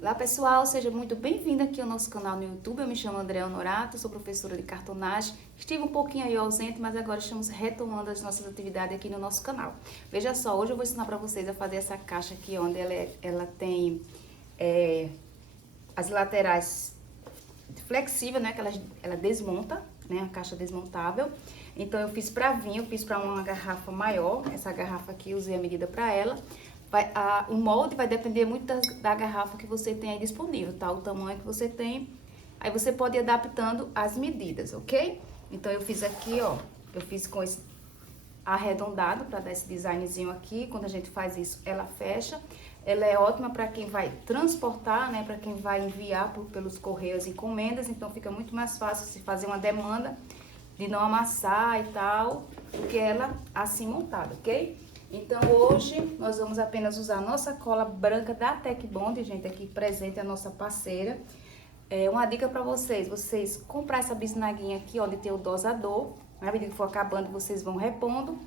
Olá pessoal, seja muito bem-vindo aqui ao nosso canal no YouTube. Eu me chamo Andréa Honorato, sou professora de cartonagem. Estive um pouquinho aí ausente, mas agora estamos retomando as nossas atividades aqui no nosso canal. Veja só, hoje eu vou ensinar para vocês a fazer essa caixa aqui, onde ela tem as laterais flexíveis, né? Que ela desmonta, né? A caixa desmontável. Então eu fiz para vinho, eu fiz para uma garrafa maior. Essa garrafa aqui, usei a medida para ela. O molde vai depender muito da garrafa que você tem aí disponível, tá? O tamanho que você tem. Aí você pode ir adaptando as medidas, ok? Então eu fiz aqui, ó. Eu fiz com esse arredondado para dar esse designzinho aqui. Quando a gente faz isso, ela fecha. Ela é ótima para quem vai transportar, né? Para quem vai enviar pelos correios encomendas. Então fica muito mais fácil se fazer uma demanda de não amassar e tal, do que ela assim montada, ok? Então hoje nós vamos apenas usar a nossa cola branca da Tec Bond, gente, aqui presente a nossa parceira. Uma dica para vocês comprar essa bisnaguinha aqui, onde tem o dosador, na medida que for acabando vocês vão repondo.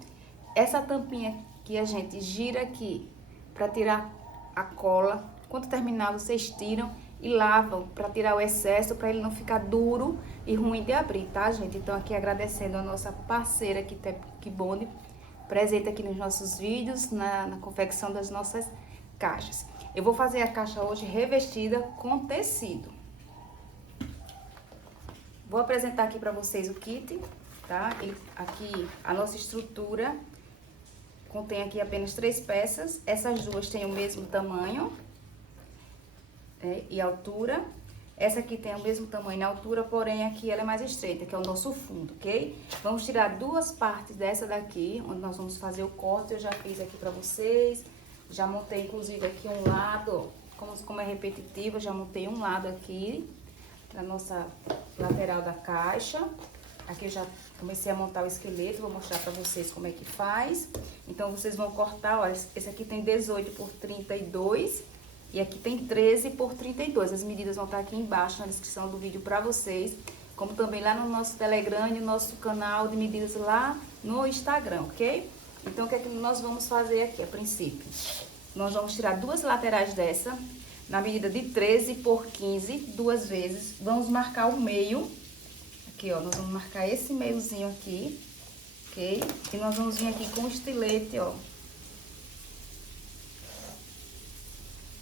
Essa tampinha que a gente gira aqui para tirar a cola, quando terminar vocês tiram e lavam para tirar o excesso, para ele não ficar duro e ruim de abrir, tá, gente? Então aqui agradecendo a nossa parceira aqui, Tec Bond, presente aqui nos nossos vídeos, na confecção das nossas caixas. Eu vou fazer a caixa hoje revestida com tecido. Vou apresentar aqui para vocês o kit, tá? Aqui a nossa estrutura contém aqui apenas 3 peças. Essas duas têm o mesmo tamanho e altura. Essa aqui tem o mesmo tamanho e altura, porém aqui ela é mais estreita, que é o nosso fundo, ok? Vamos tirar 2 partes dessa daqui, onde nós vamos fazer o corte. Eu já fiz aqui pra vocês, já montei inclusive aqui um lado, como é repetitivo, já montei um lado aqui, da nossa lateral da caixa. Aqui eu já comecei a montar o esqueleto, vou mostrar pra vocês como é que faz. Então vocês vão cortar, olha, esse aqui tem 18 por 32. E aqui tem 13 por 32, as medidas vão estar aqui embaixo na descrição do vídeo para vocês, como também lá no nosso Telegram e no nosso canal de medidas lá no Instagram, ok? Então, o que é que nós vamos fazer aqui a princípio? Nós vamos tirar 2 laterais dessa, na medida de 13 por 15, 2 vezes. Vamos marcar o meio, aqui ó, nós vamos marcar esse meiozinho aqui, ok? E nós vamos vir aqui com o estilete, ó.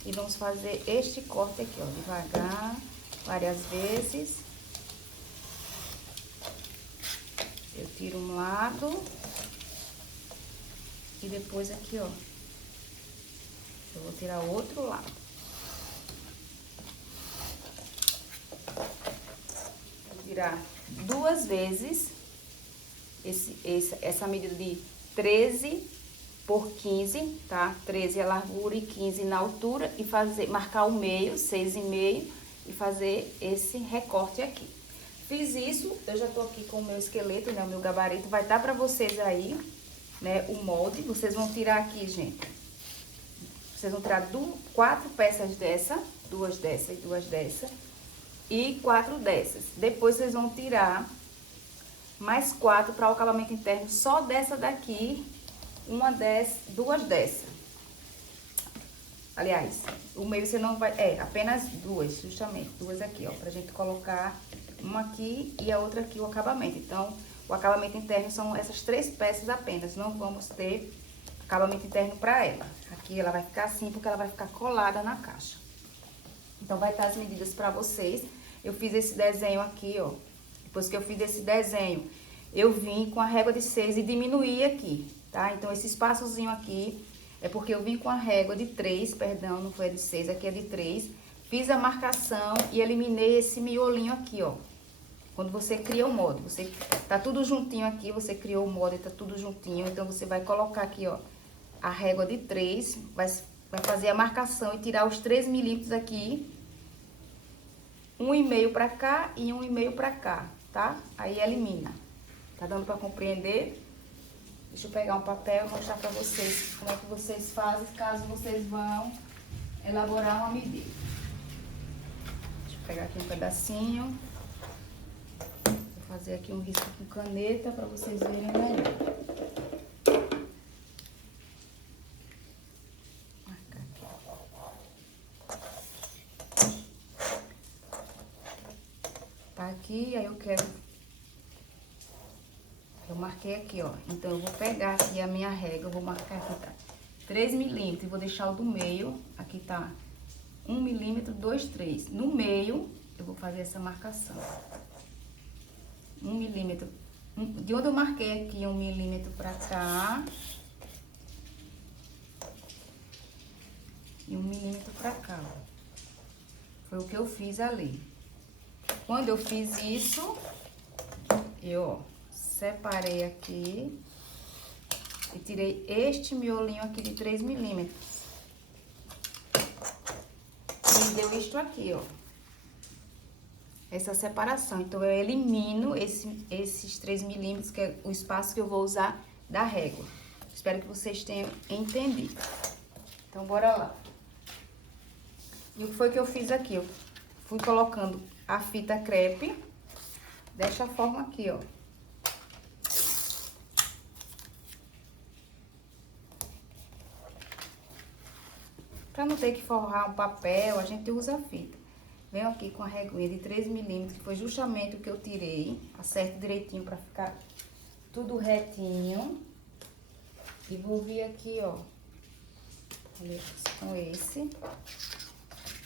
E vamos fazer este corte aqui, ó, devagar, várias vezes. Eu tiro um lado. E depois aqui, ó, eu vou tirar o outro lado. Vou tirar 2 vezes essa medida de 13 por 15, tá? 13 a largura e 15 na altura, e marcar o meio, 6,5, e fazer esse recorte aqui. Fiz isso, eu já tô aqui com o meu esqueleto, né? O meu gabarito vai estar pra vocês aí, né? O molde, vocês vão tirar aqui, gente. Vocês vão tirar 4 peças dessa, 2 dessa e 2 dessa, e 4 dessas. Depois vocês vão tirar mais 4 para o acabamento interno só dessa daqui. 2 dessas. Aliás, o meio você não vai... apenas 2, justamente. 2 aqui, ó. Pra gente colocar uma aqui e a outra aqui, o acabamento. Então, o acabamento interno são essas 3 peças apenas. Não vamos ter acabamento interno pra ela. Aqui ela vai ficar assim, porque ela vai ficar colada na caixa. Então, vai estar as medidas pra vocês. Eu fiz esse desenho aqui, ó. Depois que eu fiz esse desenho, eu vim com a régua de 6 e diminuí aqui. Tá? Então, esse espaçozinho aqui é porque eu vim com a régua de 3, perdão, não foi a de 6, aqui é de 3. Fiz a marcação e eliminei esse miolinho aqui, ó. Quando você cria o molde, tá tudo juntinho aqui, você criou o molde, tá tudo juntinho. Então, você vai colocar aqui, ó, a régua de 3, vai fazer a marcação e tirar os 3 milímetros aqui. 1,5 pra cá e 1,5 pra cá, tá? Aí, elimina. Tá dando pra compreender? Deixa eu pegar um papel e mostrar pra vocês como é que vocês fazem, caso vocês vão elaborar uma medida. Deixa eu pegar aqui um pedacinho. Vou fazer aqui um risco com caneta pra vocês verem melhor. Marcar aqui. aqui, aí eu marquei aqui, ó. Então, eu vou pegar aqui a minha régua, eu vou marcar aqui, tá? 3 milímetros, e vou deixar o do meio, aqui tá 1 milímetro, 2, 3. No meio, eu vou fazer essa marcação. 1 milímetro. De onde eu marquei aqui 1 milímetro pra cá. E 1 milímetro pra cá, ó. Foi o que eu fiz ali. Quando eu fiz isso, eu, ó, separei aqui e tirei este miolinho aqui de 3 milímetros. E deu isto aqui, ó. Essa separação. Então, eu elimino esses 3 milímetros, que é o espaço que eu vou usar da régua. Espero que vocês tenham entendido. Então, bora lá. E o que foi que eu fiz aqui? Eu fui colocando a fita crepe dessa forma aqui, ó. Pra não ter que forrar um papel, a gente usa a fita. Venho aqui com a reguinha de 3 milímetros, que foi justamente o que eu tirei. Acerto direitinho pra ficar tudo retinho. E vou vir aqui, ó, com esse.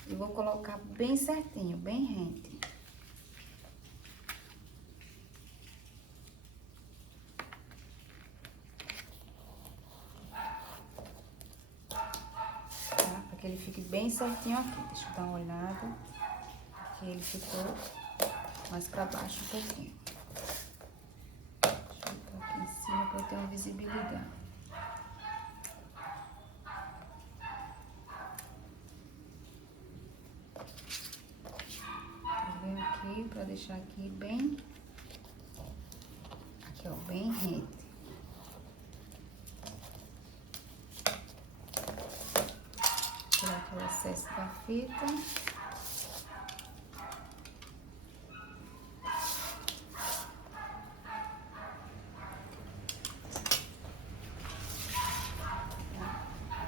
E vou colocar bem certinho, bem rente. Tá? Pra que ele fique bem certinho aqui. Deixa eu dar uma olhada. Aqui ele ficou mais pra baixo um pouquinho. Deixa eu botar aqui em cima pra eu ter uma visibilidade. Aqui, pra deixar aqui bem, aqui ó, bem rente. Tirar aqui o excesso da fita.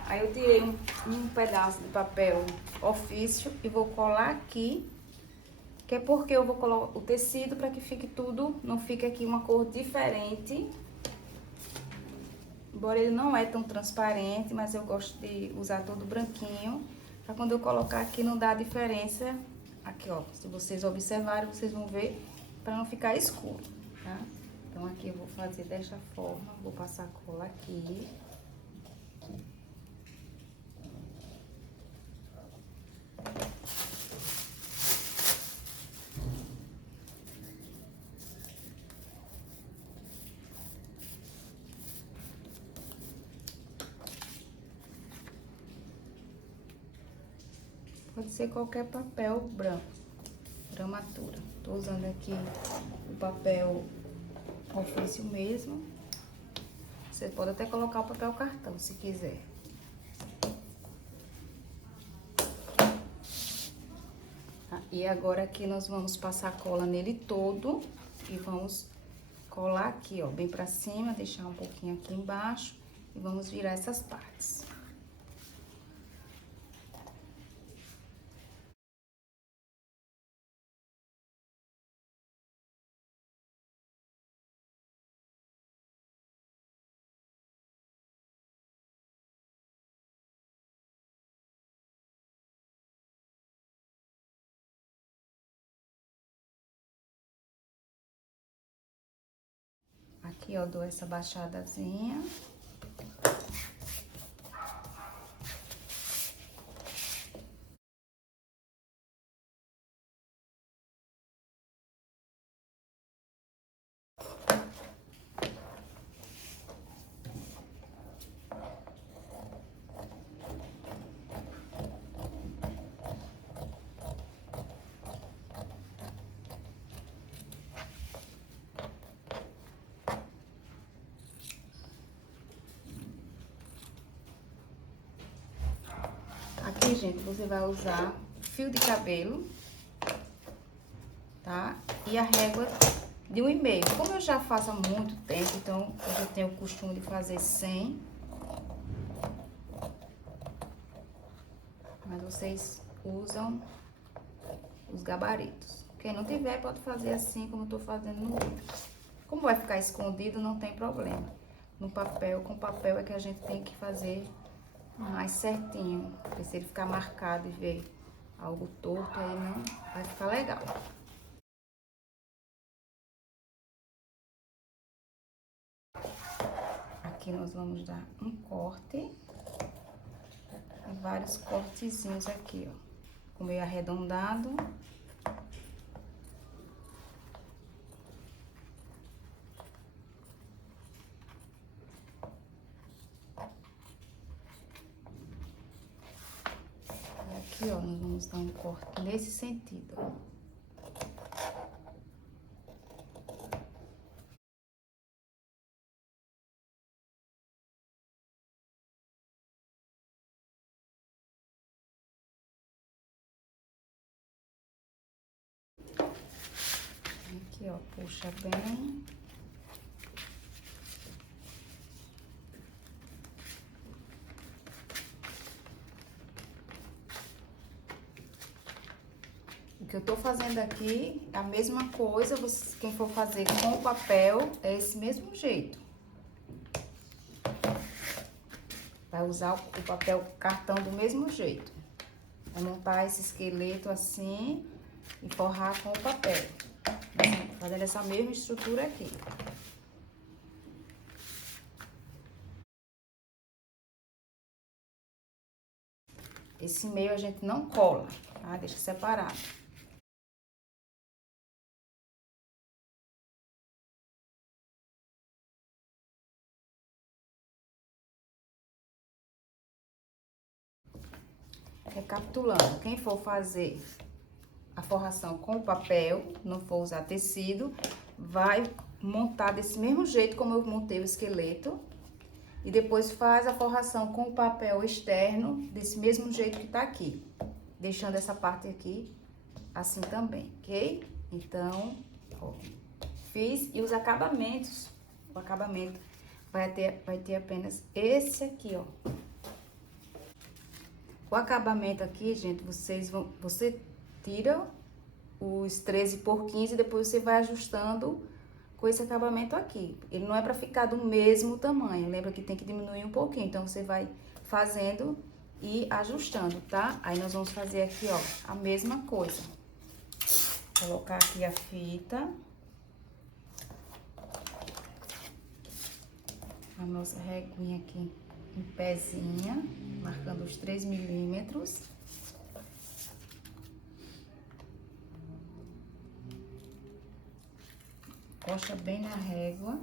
Aí eu tirei um pedaço de papel ofício e vou colar aqui. Que é porque eu vou colocar o tecido para que fique tudo, não fique aqui uma cor diferente. Embora ele não é tão transparente, mas eu gosto de usar todo branquinho. Para quando eu colocar aqui não dar diferença. Aqui, ó, se vocês observarem, vocês vão ver para não ficar escuro, tá? Então aqui eu vou fazer desta forma, vou passar cola aqui. Pode ser qualquer papel branco, gramatura. Tô usando aqui o papel ofício mesmo. Você pode até colocar o papel cartão, se quiser. Tá? E agora aqui nós vamos passar cola nele todo e vamos colar aqui, ó, bem pra cima, deixar um pouquinho aqui embaixo e vamos virar essas partes. Aqui, ó, dou essa baixadazinha. Aqui, gente, você vai usar fio de cabelo, tá? E a régua de 1,5. Como eu já faço há muito tempo, então eu já tenho o costume de fazer 100. Mas vocês usam os gabaritos, ok? Quem não tiver, pode fazer assim, como eu tô fazendo no outro. Como vai ficar escondido, não tem problema. No papel, com papel é que a gente tem que fazer mais certinho. Porque se ele ficar marcado e ver algo torto, aí não vai ficar legal. Aqui nós vamos dar um corte. E vários cortezinhos aqui, ó. Com meio arredondado. E aqui, ó, nós vamos dar um corte nesse sentido, ó. Aqui, ó, puxa bem. O que eu tô fazendo aqui é a mesma coisa, quem for fazer com o papel é esse mesmo jeito. Vai usar o papel cartão do mesmo jeito. Vai montar esse esqueleto assim e forrar com o papel. Fazendo essa mesma estrutura aqui. Esse meio a gente não cola, tá? Deixa separado. Recapitulando, quem for fazer a forração com papel, não for usar tecido, vai montar desse mesmo jeito como eu montei o esqueleto. E depois faz a forração com o papel externo, desse mesmo jeito que tá aqui. Deixando essa parte aqui assim também, ok? Então, ó, fiz. E os acabamentos, o acabamento vai ter apenas esse aqui, ó. O acabamento aqui, gente, você tira os 13 por 15 e depois você vai ajustando com esse acabamento aqui. Ele não é pra ficar do mesmo tamanho, lembra que tem que diminuir um pouquinho, então você vai fazendo e ajustando, tá? Aí nós vamos fazer aqui, ó, a mesma coisa. Colocar aqui a fita. A nossa reguinha aqui em pezinha, marcando os 3 milímetros. Encosta bem na régua.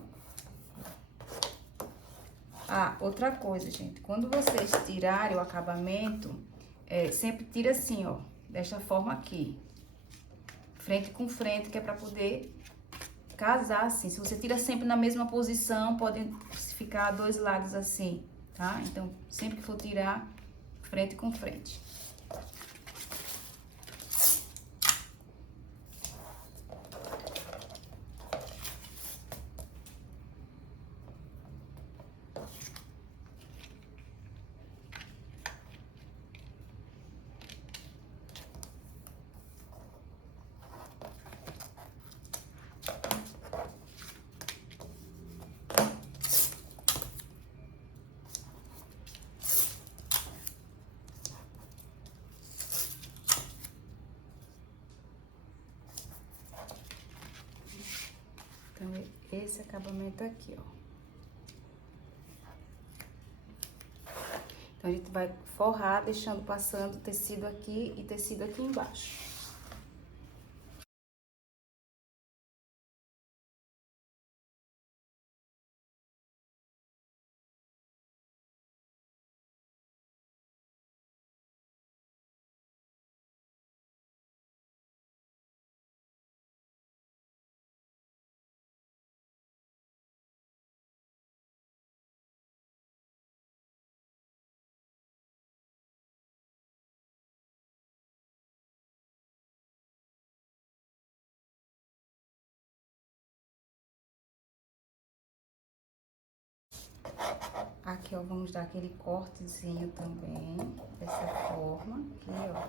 Ah, outra coisa, gente. Quando vocês tirarem o acabamento, sempre tira assim, ó. Desta forma aqui. Frente com frente, que é pra poder casar assim. Se você tira sempre na mesma posição, pode ficar dois lados assim, tá? Então, sempre que for tirar, frente com frente. Então, esse acabamento aqui, ó. Então, a gente vai forrar, deixando passando tecido aqui e tecido aqui embaixo. Aqui, ó, vamos dar aquele cortezinho também, dessa forma, aqui, ó.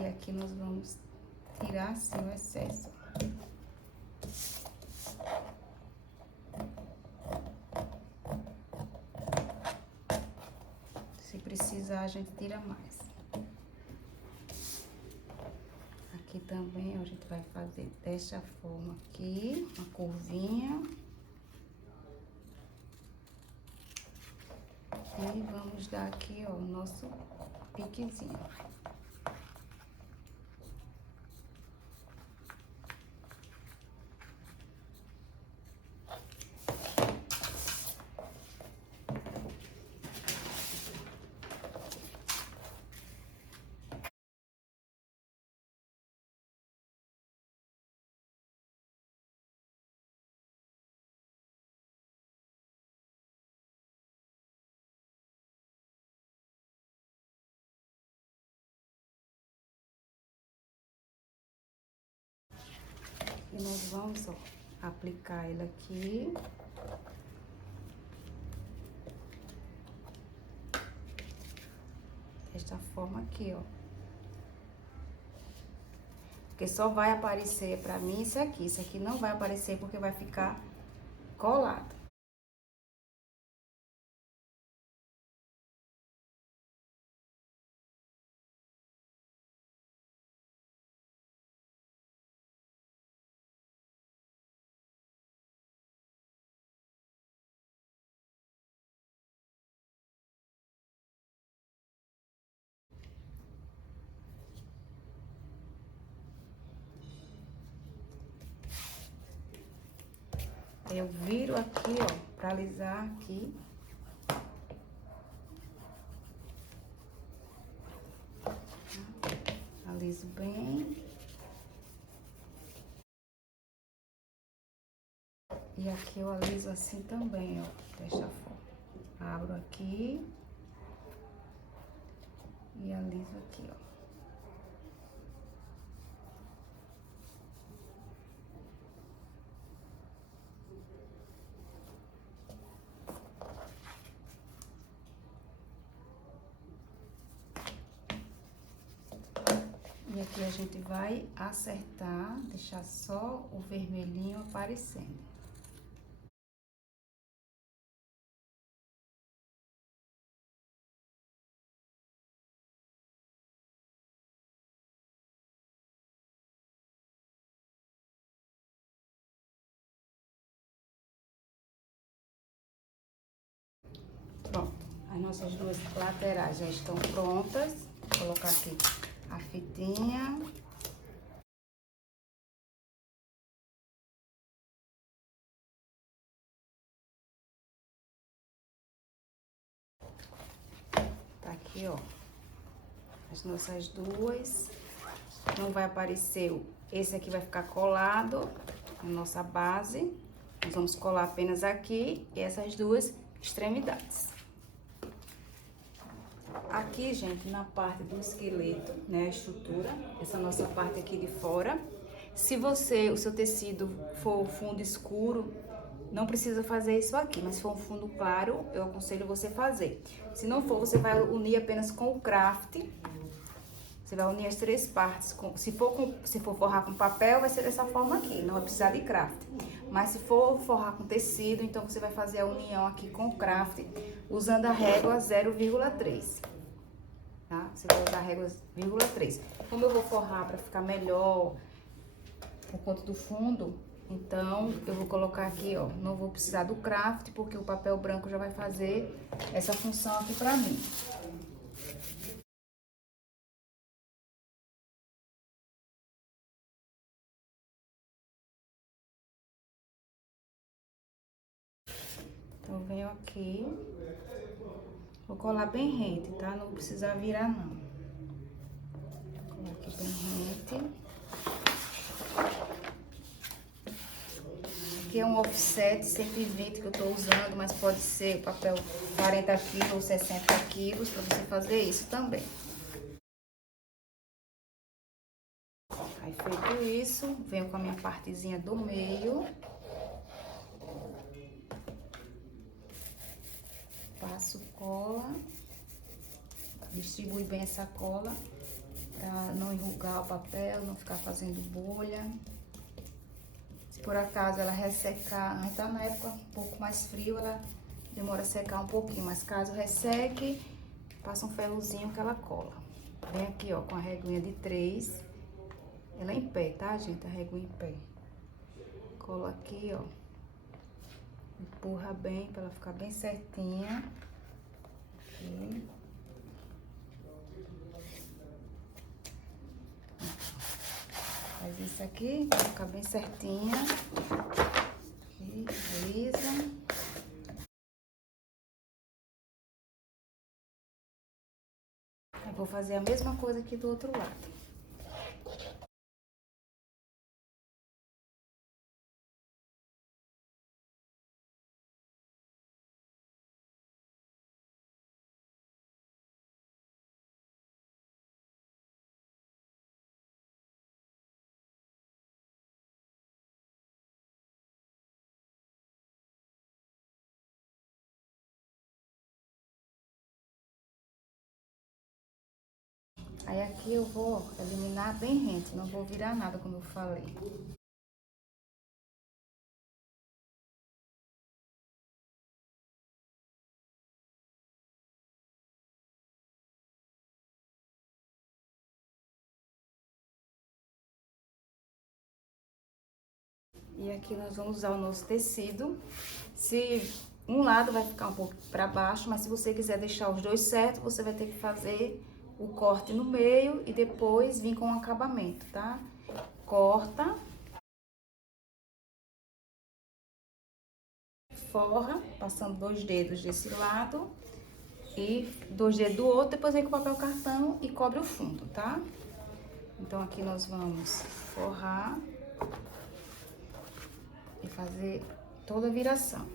E aqui nós vamos tirar assim o excesso. Se precisar, a gente tira mais. Aqui também, ó, a gente vai fazer desta forma aqui, uma curvinha. E vamos dar aqui, ó, o nosso piquezinho. E nós vamos, ó, aplicar ele aqui. Desta forma aqui, ó. Porque só vai aparecer pra mim isso aqui. Isso aqui não vai aparecer porque vai ficar colado. Eu viro aqui, ó, pra alisar aqui. Aliso bem. E aqui eu aliso assim também, ó, desta forma. Abro aqui. E aliso aqui, ó. E aqui a gente vai acertar, deixar só o vermelhinho aparecendo. Pronto, as nossas duas laterais já estão prontas. Vou colocar aqui a fitinha. Tá aqui, ó, as nossas duas. Não vai aparecer, esse aqui vai ficar colado na nossa base. Nós vamos colar apenas aqui e essas duas extremidades. Aqui, gente, na parte do esqueleto, né, a estrutura, essa nossa parte aqui de fora. Se o seu tecido for fundo escuro, não precisa fazer isso aqui, mas se for um fundo claro, eu aconselho você fazer. Se não for, você vai unir apenas com o craft. Você vai unir as três partes. Se for forrar com papel, vai ser dessa forma aqui, não vai precisar de craft. Mas se for forrar com tecido, então você vai fazer a união aqui com o craft, usando a régua 0,3. Tá? Você vai usar a régua 0,3. Como eu vou forrar para ficar melhor por conta do fundo, então eu vou colocar aqui, ó, não vou precisar do craft, porque o papel branco já vai fazer essa função aqui pra mim. Então, eu venho aqui, vou colar bem rente, tá? Não vou precisar virar, não. Vou colar aqui bem rente. Aqui é um offset 120 que eu tô usando, mas pode ser papel 40 quilos ou 60 quilos, pra você fazer isso também. Aí, feito isso, venho com a minha partezinha do meio. Passo cola, distribui bem essa cola Pra não enrugar o papel, não ficar fazendo bolha. Se por acaso ela ressecar, a gente tá na época um pouco mais frio, ela demora a secar um pouquinho, mas caso resseque, passa um ferrozinho que ela cola. Vem aqui, ó, com a reguinha de 3. Ela é em pé, tá, gente? A reguinha em pé. Cola aqui, ó. Empurra bem pra ela ficar bem certinha. Aqui. Faz isso aqui pra ficar bem certinha. Aqui, lisa. Eu vou fazer a mesma coisa aqui do outro lado. Aí aqui eu vou eliminar bem rente, não vou virar nada, como eu falei. E aqui nós vamos usar o nosso tecido. Se um lado vai ficar um pouco para baixo, mas se você quiser deixar os dois certos, você vai ter que fazer o corte no meio e depois vir com o acabamento, tá? Corta, forra, passando 2 dedos desse lado e 2 dedos do outro, depois vem com o papel cartão e cobre o fundo, tá? Então aqui nós vamos forrar e fazer toda a viração.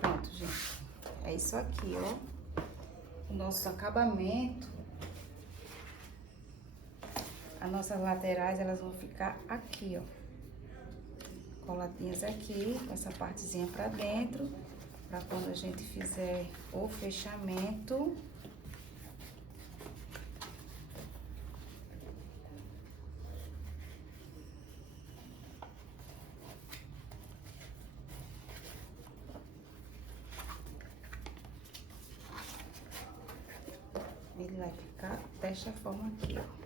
Pronto, gente. É isso aqui, ó. O nosso acabamento. As nossas laterais, elas vão ficar aqui, ó. Coladinhas aqui, com essa partezinha pra dentro. Pra quando a gente fizer o fechamento. Ele vai ficar desta forma aqui, ó.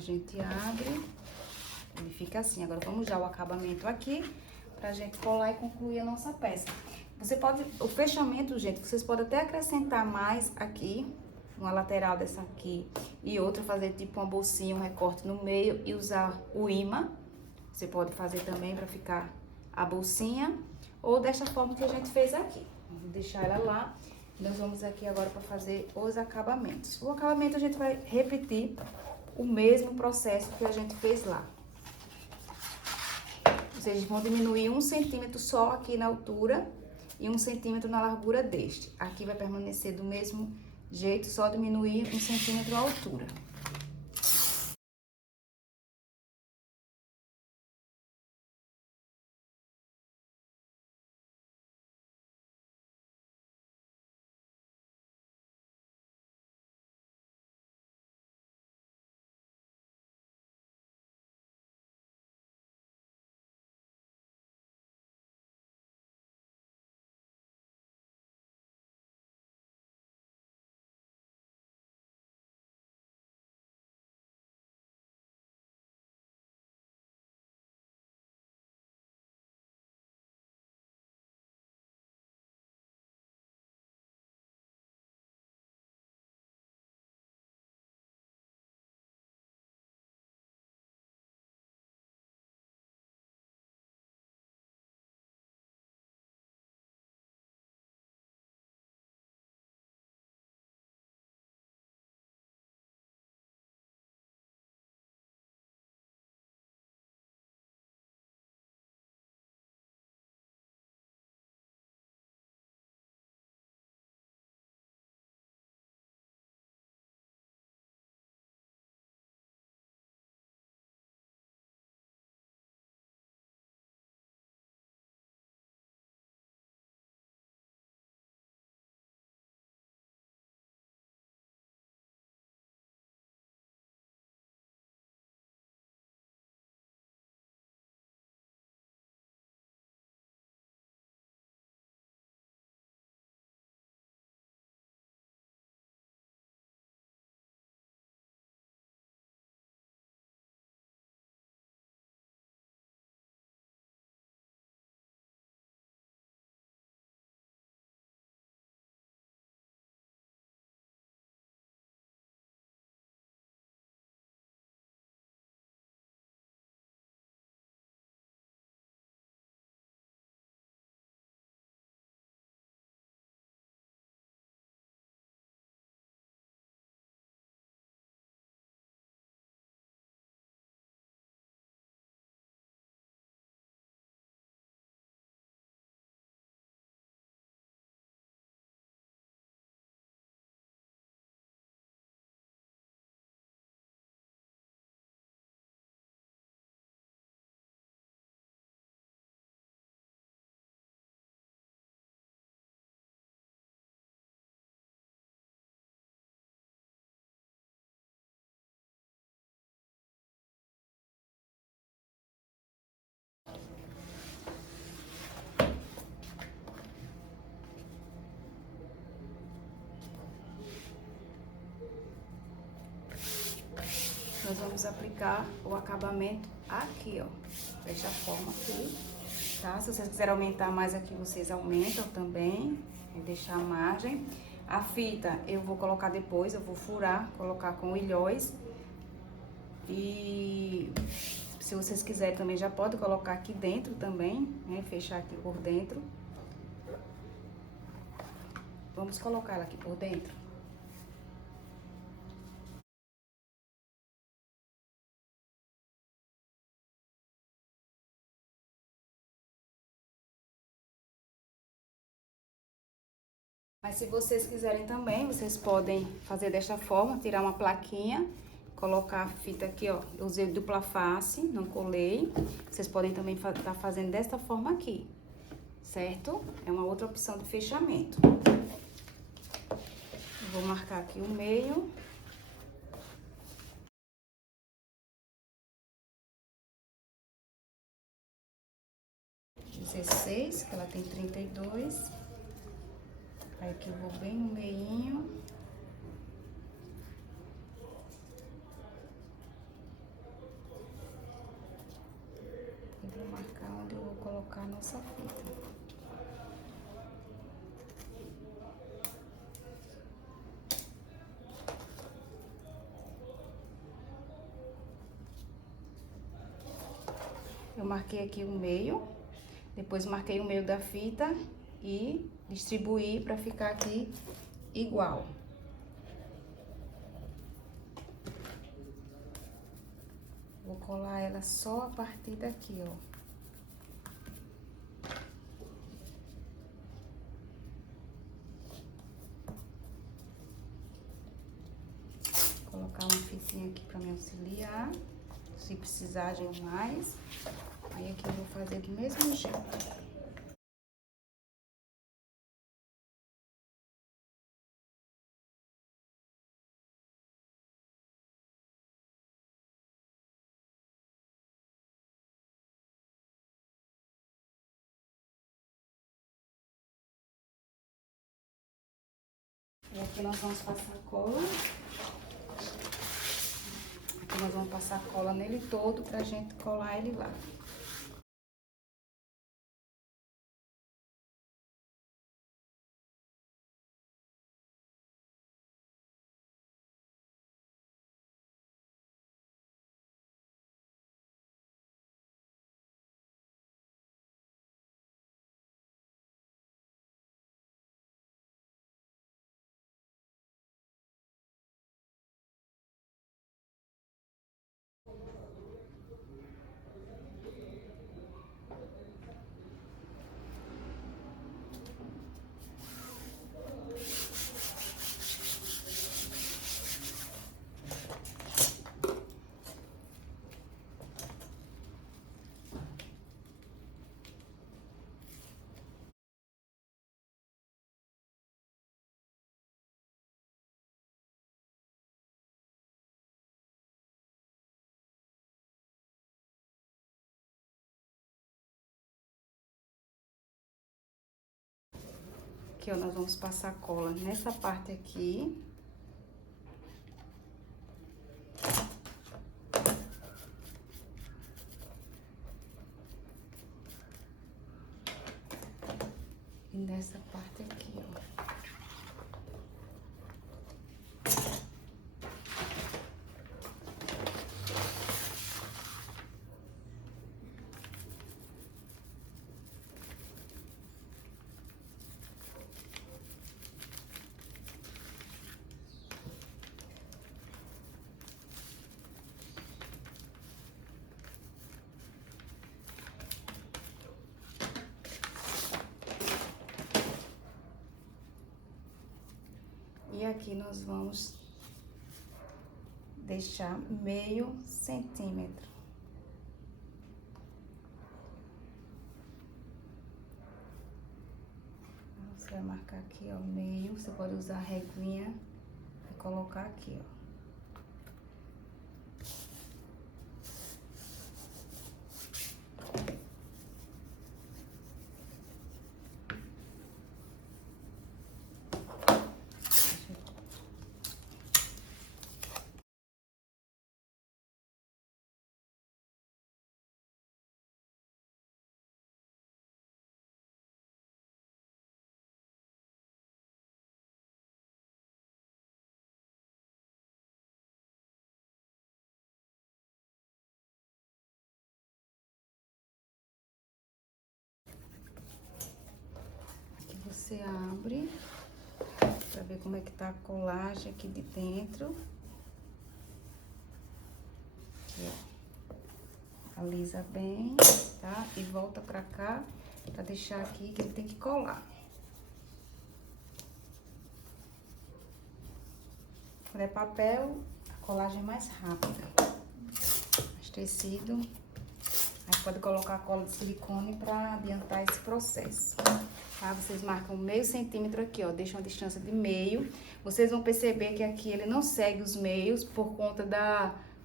gente abre, ele fica assim. Agora vamos já o acabamento aqui, pra gente colar e concluir a nossa peça. Você pode, o fechamento, gente, vocês podem até acrescentar mais aqui, uma lateral dessa aqui e outra, fazer tipo uma bolsinha, um recorte no meio e usar o imã. Você pode fazer também pra ficar a bolsinha, ou desta forma que a gente fez aqui. Vou deixar ela lá. Nós vamos aqui agora para fazer os acabamentos. O acabamento a gente vai repetir o mesmo processo que a gente fez lá. Vocês vão diminuir 1 centímetro só aqui na altura e 1 centímetro na largura deste. Aqui vai permanecer do mesmo jeito, só diminuir 1 centímetro a altura. Nós vamos aplicar o acabamento aqui, ó, desta forma aqui, tá? Se vocês quiserem aumentar mais aqui, vocês aumentam também, e deixar a margem. A fita eu vou colocar depois, eu vou furar, colocar com ilhóis. E se vocês quiserem também já pode colocar aqui dentro também, né? Fechar aqui por dentro. Vamos colocar ela aqui por dentro. Mas se vocês quiserem também, vocês podem fazer desta forma, tirar uma plaquinha, colocar a fita aqui, ó. Eu usei dupla face, não colei. Vocês podem também estar fazendo desta forma aqui, certo? É uma outra opção de fechamento. Eu vou marcar aqui o meio. (16), que ela tem 32. Aí aqui eu vou bem no meinho. nossa fita. Eu marquei aqui o meio, depois marquei o meio da fita e distribuí para ficar aqui igual. Vou colar ela só a partir daqui, ó. Vou colocar uma fitinha aqui para me auxiliar, se precisar de mais. Aí aqui eu vou fazer do mesmo jeito. E aqui nós vamos passar cola. Aqui nós vamos passar cola nele todo pra gente colar ele lá. Aqui, ó, nós vamos passar cola nessa parte aqui. E nessa parte aqui, ó. E aqui nós vamos deixar meio centímetro. Você vai marcar aqui, ó, meio. Você pode usar a reguinha e colocar aqui, ó. Você abre pra ver como é que tá a colagem aqui de dentro. Aqui, ó. Alisa bem, tá? E volta pra cá pra deixar aqui que ele tem que colar. Quando é papel, a colagem é mais rápida. Mas tecido, aí pode colocar cola de silicone pra adiantar esse processo. Tá? Vocês marcam meio centímetro aqui, ó, deixam a distância de meio. Vocês vão perceber que aqui ele não segue os meios por conta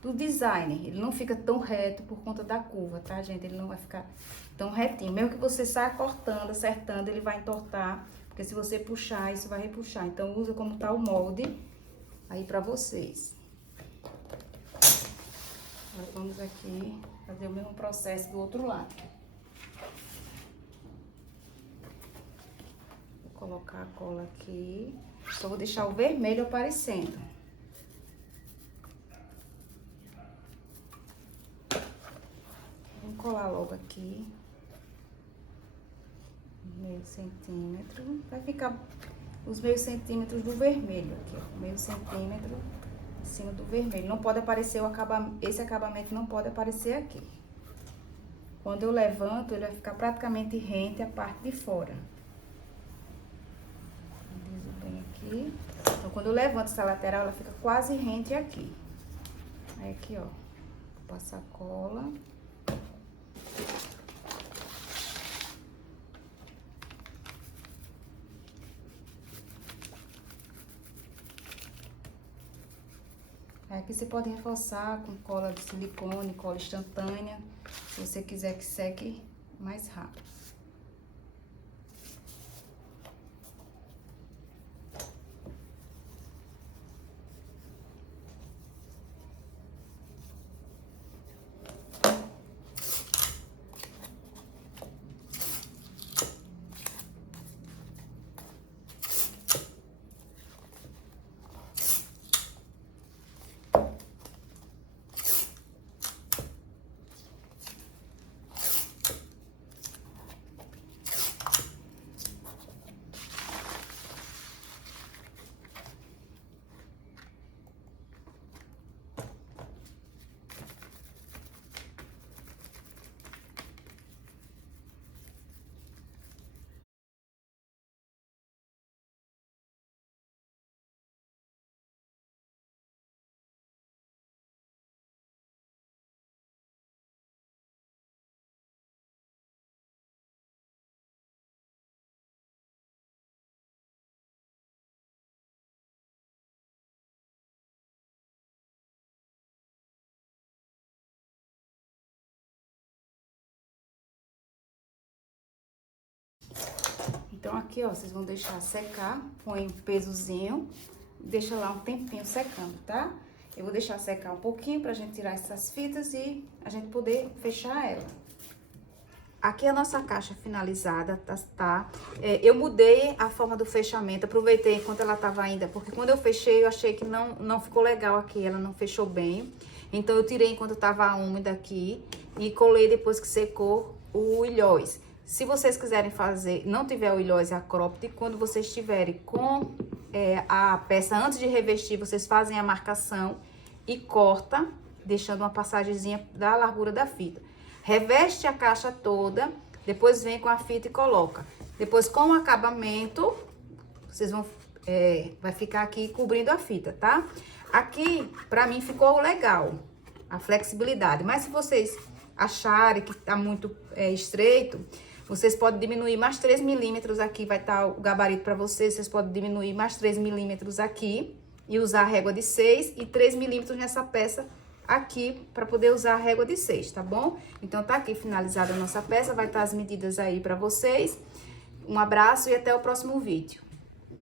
do design. Ele não fica tão reto por conta da curva, tá, gente? Ele não vai ficar tão retinho. Mesmo que você saia cortando, acertando, ele vai entortar, porque se você puxar, isso vai repuxar. Então, usa como tá o molde aí pra vocês. Agora, vamos aqui fazer o mesmo processo do outro lado. colocar a cola aqui. Só vou deixar o vermelho aparecendo. Vou colar logo aqui. Meio centímetro. Vai ficar os meio centímetros do vermelho aqui, ó. Meio centímetro em cima do vermelho. Não pode aparecer o acabamento, esse acabamento não pode aparecer aqui. Quando eu levanto, ele vai ficar praticamente rente a parte de fora. Liso bem aqui. Então, quando eu levanto essa lateral, ela fica quase rente aqui. Aí aqui, ó, vou passar cola. Aqui você pode reforçar com cola de silicone, cola instantânea, se você quiser que seque mais rápido. Então, aqui, ó, vocês vão deixar secar, põe um pesozinho, deixa lá um tempinho secando, tá? Eu vou deixar secar um pouquinho pra gente tirar essas fitas e a gente poder fechar ela. Aqui é a nossa caixa finalizada, tá? Eu mudei a forma do fechamento, aproveitei enquanto ela tava ainda, porque quando eu fechei, eu achei que não ficou legal aqui, ela não fechou bem. Então, eu tirei enquanto tava úmida aqui e colei depois que secou o ilhós. Se vocês quiserem fazer, não tiver o ilhós e a cropped, quando vocês estiverem com a peça antes de revestir, vocês fazem a marcação e corta, deixando uma passagemzinha da largura da fita. Reveste a caixa toda, depois vem com a fita e coloca. Depois, com o acabamento, vocês vão, vai ficar aqui cobrindo a fita, tá? Aqui, pra mim, ficou legal, a flexibilidade. Mas se vocês acharem que tá muito estreito, vocês podem diminuir mais 3 milímetros aqui, vai estar o gabarito pra vocês. Vocês podem diminuir mais 3 milímetros aqui e usar a régua de 6 e 3 milímetros nessa peça aqui para poder usar a régua de 6, tá bom? Então, tá aqui finalizada a nossa peça, vai estar as medidas aí pra vocês. Um abraço e até o próximo vídeo.